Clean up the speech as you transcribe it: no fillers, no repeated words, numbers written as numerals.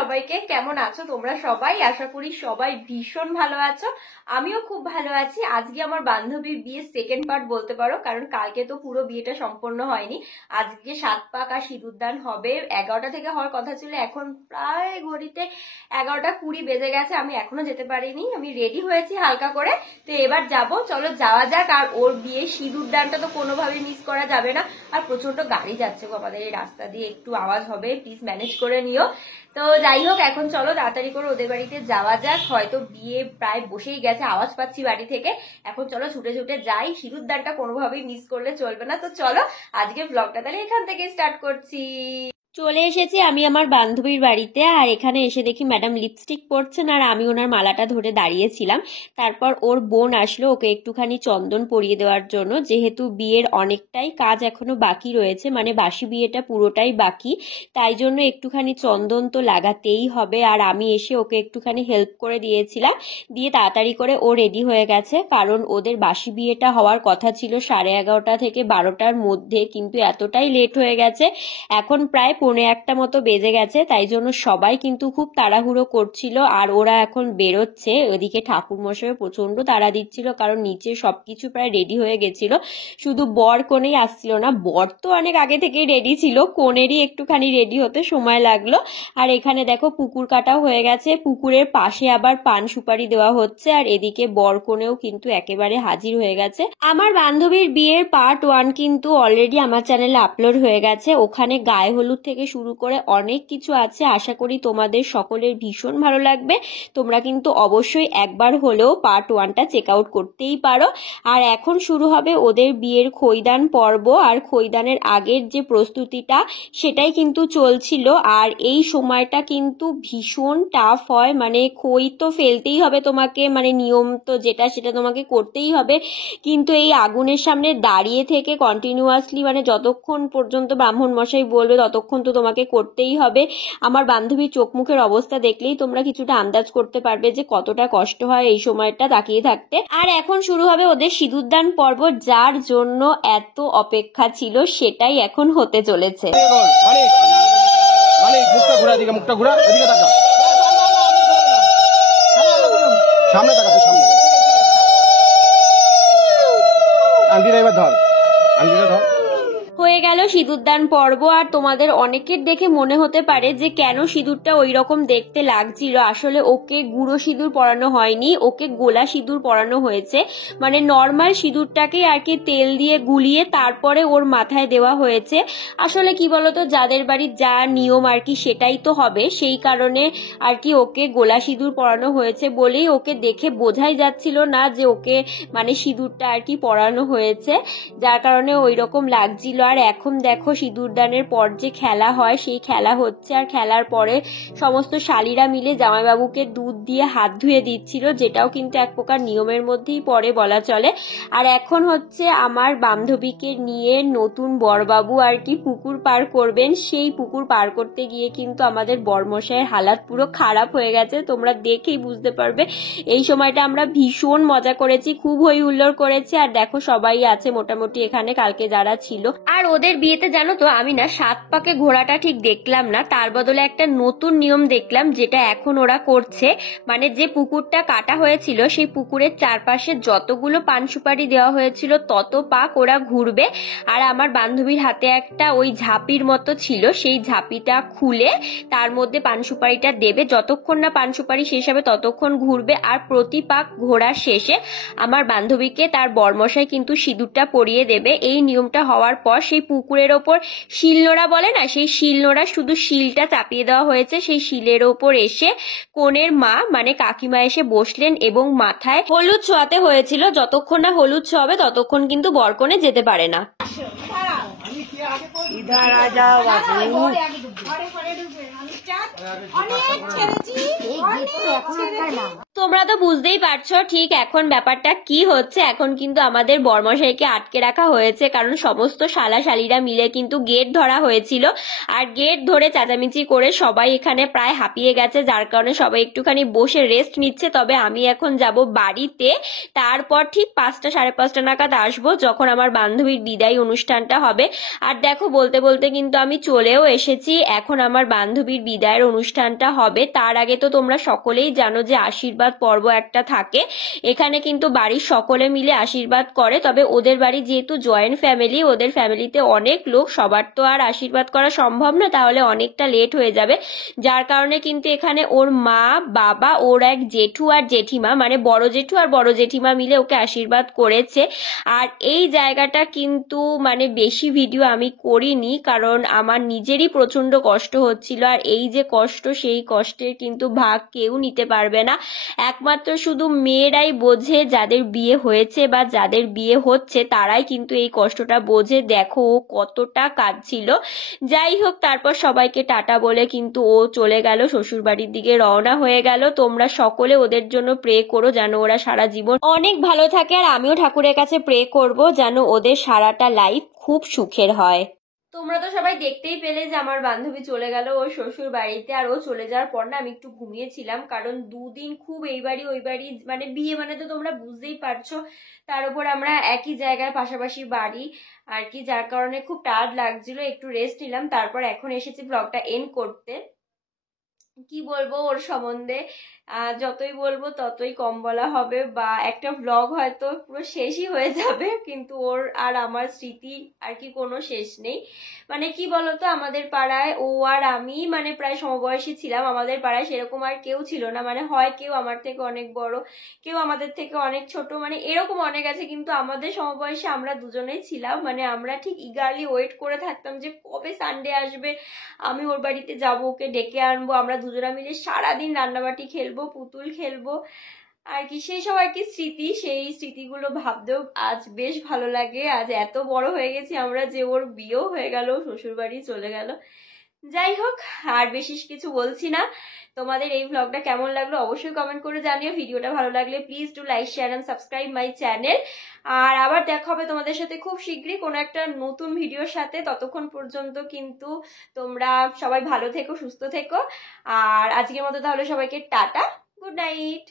সবাইকে, কেমন আছো তোমরা সবাই? আশা করি সবাই ভীষণ ভালো আছো। আমিও খুব ভালো আছি। আজকে আমার বান্ধবীর বিয়ের সেকেন্ড পার্ট বলতে পারো, কারণ কালকে তো পুরো বিয়েটা সম্পন্ন হয়নি। আজকে 7 পাক আর সিঁদুরদান হবে। 11টা থেকে হওয়ার কথা ছিল, এখন প্রায় ঘড়িতে 11টা 20 বেজে গেছে। আমি এখনো যেতে পারিনি, আমি রেডি হয়েছি হালকা করে। তো এবার যাব, চলো যাওয়া যাক। আর ওর বিয়ে সিঁদুরদানটা তো কোনোভাবেই মিস করা যাবে না। আর প্রচন্ড গাড়ি যাচ্ছে গো আমাদের এই রাস্তা দিয়ে, একটু আওয়াজ হবে, প্লিজ ম্যানেজ করে নিও। তো যাই হোক, এখন চলো তাড়াতাড়ি করে ওদের বাড়িতে যাওয়া যাক। হয়তো বিয়ে প্রায় বসেই গেছে, আওয়াজ পাচ্ছি বাড়ি থেকে। এখন চলো ছুটে ছুটে যাই, সিঁদুরদানটা কোনোভাবেই মিস করলে চলবে না। তো চলো আজকে ব্লগটা তাহলে এখান থেকে স্টার্ট করছি। চলে এসেছি আমি আমার বান্ধবীর বাড়িতে, আর এখানে এসে দেখি ম্যাডাম লিপস্টিক পরছেন, আর আমি ওনার মালাটা ধরে দাঁড়িয়েছিলাম। তারপর ওর বোন আসলো ওকে একটুখানি চন্দন পরিয়ে দেওয়ার জন্য, যেহেতু বিয়ের অনেকটাই কাজ এখনো বাকি রয়েছে, মানে বাসি বিয়েটা পুরোটাই বাকি, তাই জন্য একটুখানি চন্দন তো লাগাতেই হবে। আর আমি এসে ওকে একটুখানি হেল্প করে দিয়েছিলাম, দিয়ে তাড়াতাড়ি করে ও রেডি হয়ে গেছে, কারণ ওদের বাসি বিয়েটা হওয়ার কথা ছিল 11:30 থেকে 12টার মধ্যে, কিন্তু এতটাই লেট হয়ে গেছে, এখন প্রায় 1:45 মতো বেজে গেছে। তাই জন্য সবাই কিন্তু খুব তাড়াহুড়ো করছিল, আর ওরা এখন বেরোচ্ছে। ওদিকে ঠাকুরমশাই প্রচন্ড তাড়া দিচ্ছিল, কারণ নিচে সবকিছু প্রায় রেডি হয়ে গেছিল, শুধু বর কনেই আসছিল না। বর তো অনেক আগে থেকেই রেডি ছিল, কনেরই একটুখানি রেডি হতে সময় লাগলো। আর এখানে দেখো পুকুর কাটাও হয়ে গেছে, পুকুরের পাশে আবার পান সুপারি দেওয়া হচ্ছে, আর এদিকে বর কনেও কিন্তু একেবারে হাজির হয়ে গেছে। আমার বান্ধবীর বিয়ের পার্ট 1 কিন্তু অলরেডি আমার চ্যানেলে আপলোড হয়ে গেছে। ওখানে গায়ে হলুদ থেকে শুরু করে অনেক কিছু আছে, আশা করি তোমাদের সকলের ভীষণ ভালো লাগবে। তোমরা কিন্তু অবশ্যই একবার হলেও পার্ট 1টা চেক আউট করতেই পারো। আর এখন শুরু হবে ওদের বিয়ের খৈদান পর্ব, আর খৈদানের আগের যে প্রস্তুতিটা সেটাই কিন্তু চলছিল। আর এই সময়টা কিন্তু ভীষণ টাফ হয়, মানে খই তো ফেলতেই হবে তোমাকে, মানে নিয়ম তো যেটা সেটা তোমাকে করতেই হবে, কিন্তু এই আগুনের সামনে দাঁড়িয়ে থেকে কন্টিনিউয়াসলি, মানে যতক্ষণ পর্যন্ত ব্রাহ্মণ মশাই বলবে ততক্ষণ তো তোমাকে করতেই হবে। আমার বান্ধবীর চোখ মুখের অবস্থা দেখলেই তোমরা কিছুটা আন্দাজ করতে পারবে যে কতটা কষ্ট হয় এই সময়টা তাকিয়ে থাকতে। আর এখন শুরু হবে ওদের সিঁদুরদান পর্ব, যার জন্য এত অপেক্ষা ছিল সেটাই এখন হতে চলেছে। সামনে তাকাতে, সামনে আঙ্গিরা এবার ধর, আঙ্গিরা ধর। হয়ে গেল সিঁদুরদান পর্ব। আর তোমাদের অনেকের দেখে মনে হতে পারে যে কেন সিঁদুরটা ওই রকম দেখতে লাগছিল, আসলে ওকে গুঁড়ো সিঁদুর পরানো হয়নি, ওকে গোলা সিঁদুর পরানো হয়েছে। মানে নর্মাল সিঁদুরটাকে আর কি তেল দিয়ে গুলিয়ে তারপরে ওর মাথায় দেওয়া হয়েছে। আসলে কি বলতো, যাদের বাড়ির যা নিয়ম আর কি সেটাই তো হবে, সেই কারণে আর কি ওকে গোলা সিঁদুর পরানো হয়েছে বলেই ওকে দেখে বোঝাই যাচ্ছিল না যে ওকে মানে সিঁদুরটা আর কি পরানো হয়েছে, যার কারণে ওই রকম লাগছিল। আর এখন দেখো সিঁদুরদানের পর যে খেলা হয় সেই খেলা হচ্ছে, আর খেলার পরে সমস্ত শালীরা মিলে জামাইবাবুকে দুধ দিয়ে হাত ধুয়ে দিচ্ছিল, যেটাও কিন্তু এক প্রকার নিয়মের মধ্যেই পড়ে বলা চলে। আর এখন হচ্ছে আমার বান্ধবীকে নিয়ে নতুন বরবাবু আর কি পুকুর পার করবেন, সেই পুকুর পার করতে গিয়ে কিন্তু আমাদের বরমশাইয়ের হালাত পুরো খারাপ হয়ে গেছে, তোমরা দেখেই বুঝতে পারবে। এই সময়টা আমরা ভীষণ মজা করেছি, খুব হই হুল্লোড় করেছি। আর দেখো সবাই আছে মোটামুটি এখানে কালকে যারা ছিল। আর ওদের বিয়েতে জানো তো আমি না 7 পাকে ঘোড়াটা ঠিক দেখলাম না, তার বদলে একটা নতুন নিয়ম দেখলাম, যেটা এখন ওরা করছে। মানে যে পুকুরটা কাটা হয়েছিল সেই পুকুরের চারপাশে যতগুলো পান সুপারি দেওয়া হয়েছিল তত পাক ওরা ঘুরবে। আর আমার বান্ধবীর হাতে একটা ওই ঝাঁপির মতো ছিল, সেই ঝাঁপিটা খুলে তার মধ্যে পান সুপারিটা দেবে, যতক্ষণ না পান সুপারি শেষ হবে ততক্ষণ ঘুরবে। আর প্রতি পাক ঘোরার শেষে আমার বান্ধবীকে তার বরমশাই কিন্তু সিঁদুরটা পরিয়ে দেবে। এই নিয়মটা হওয়ার পর সেই পুকুরের ওপর শিলনোড়া বলে না, সেই শিলনোড়া শুধু শিলটা চাপিয়ে দেওয়া হয়েছে, সেই শিলের ওপর এসে কনের মা মানে কাকিমা এসে বসলেন এবং মাথায় হলুদ ছোঁয়াতে হয়েছিল। যতক্ষণ না হলুদ ছোঁয়াবে ততক্ষণ কিন্তু বরকনে যেতে পারে না। তোমরা তো বুঝতেই পারছো ঠিক এখন ব্যাপারটা কি হচ্ছে। এখন কিন্তু আমাদের বরমশাইকে আটকে রাখা হয়েছে, কারণ সমস্ত শালা শালীরা মিলে কিন্তু গেট ধরা হয়েছিল, আর গেট ধরে চেঁচামেচি করে সবাই এখানে প্রায় হাঁপিয়ে গেছে, যার কারণে সবাই একটুখানি বসে রেস্ট নিচ্ছে। তবে আমি এখন যাব বাড়িতে, তারপর ঠিক 5টা 5:30 নাগাদ আসবো, যখন আমার বান্ধবীর বিদায় অনুষ্ঠানটা হবে। আর দেখো বলতে বলতে কিন্তু আমি চলেও এসেছি। এখন আমার বান্ধবীর বিদায় বিদায়ের অনুষ্ঠানটা হবে। তার আগে তো তোমরা সকলেই জানো যে আশীর্বাদ পর্ব একটা থাকে, এখানে কিন্তু বাড়ির সকলে মিলে আশীর্বাদ করে। তবে ওদের বাড়ি যেহেতু জয়েন্ট ফ্যামিলি, ওদের ফ্যামিলিতে অনেক লোক, সবার তো আর আশীর্বাদ করা সম্ভব না, তাহলে অনেকটা লেট হয়ে যাবে। যার কারণে কিন্তু এখানে ওর মা, বাবা, ওর এক জেঠু আর জেঠিমা, মানে বড় জেঠু আর বড় জেঠিমা মিলে ওকে আশীর্বাদ করেছে। আর এই জায়গাটা কিন্তু মানে বেশি ভিডিও আমি করিনি, কারণ আমার নিজেরই প্রচন্ড কষ্ট হচ্ছিল। আর এই যে কষ্ট, সেই কষ্টের কিন্তু ভাগ কেউ নিতে পারবে না, একমাত্র শুধু মেয়েরাই বোঝে, যাদের বিয়ে হয়েছে বা যাদের বিয়ে হচ্ছে তারাই কিন্তু এই কষ্টটা বোঝে। দেখো ও কতটা কাঁদছিল। যাই হোক, তারপর সবাইকে টাটা বলে কিন্তু ও চলে গেল, শ্বশুর বাড়ির দিকে রওনা হয়ে গেল। তোমরা সকলে ওদের জন্য প্রে করো যেন ওরা সারা জীবন অনেক ভালো থাকে, আর আমিও ঠাকুরের কাছে প্রে করব যেন ওদের সারাটা লাইফ খুব সুখের হয়। তোমরা তো সবাই দেখতেই পেলে যে আমার বান্ধবী চলে গেল ওর শ্বশুর বাড়িতে। আর ও চলে যাওয়ার পর না আমি একটু ঘুমিয়েছিলাম, কারণ দুদিন খুব এই বাড়ি ওই বাড়ি, মানে বিয়ে মানে তো তোমরা বুঝতেই পারছো, তার উপর আমরা একই জায়গায় পাশাপাশি বাড়ি আর কি, যার কারণে খুব টায়ার্ড লাগছিল, একটু রেস্ট নিলাম। তারপর এখন এসেছি ব্লগটা এন্ড করতে। কি বলবো ওর সম্বন্ধে, যতই বলবো ততই কম বলা হবে, বা একটা ব্লগ হয়তো পুরো শেষই হয়ে যাবে, কিন্তু ওর আর আমার স্মৃতি আর কি কোনো শেষ নেই। মানে কি বলতো, আমাদের পাড়ায় ও আর আমি মানে প্রায় সমবয়সী ছিলাম। আমাদের পাড়ায় সেরকম আর কেউ ছিল না, মানে হয় কেউ আমার থেকে অনেক বড়, কেউ আমাদের থেকে অনেক ছোট, মানে এরকম অনেক আছে, কিন্তু আমাদের সমবয়সী আমরা দুজনেই ছিলাম। মানে আমরা ঠিক ইগারলি ওয়েট করে থাকতাম যে কবে সানডে আসবে, আমি ওর বাড়িতে যাবো, ওকে ডেকে আনবো, আমরা দুজনা মিলে সারাদিন রান্নাবাটি খেলবো, পুতুল খেলবো আর কি। সেই সব আর কি স্মৃতি, সেই স্মৃতিগুলো ভাবতেও আজ বেশ ভালো লাগে। আজ এত বড় হয়ে গেছি আমরা যে ওর বিয়েও হয়ে গেল, শ্বশুর বাড়ি চলে গেল। যাই হোক, আর বেশি কিছু বলছি না। তোমাদের এই ভ্লগটা কেমন লাগলো অবশ্যই কমেন্ট করে জানিও। ভিডিওটা ভালো লাগলে please do like, share and subscribe my channel. আর আবার দেখা হবে তোমাদের সাথে খুব শীঘ্রই কোনো একটা নতুন ভিডিওর সাথে। ততক্ষণ পর্যন্ত কিন্তু তোমরা সবাই ভালো থেকো, সুস্থ থেকো। আর আজকের মতো তাহলে সবাইকে টাটা, গুড নাইট।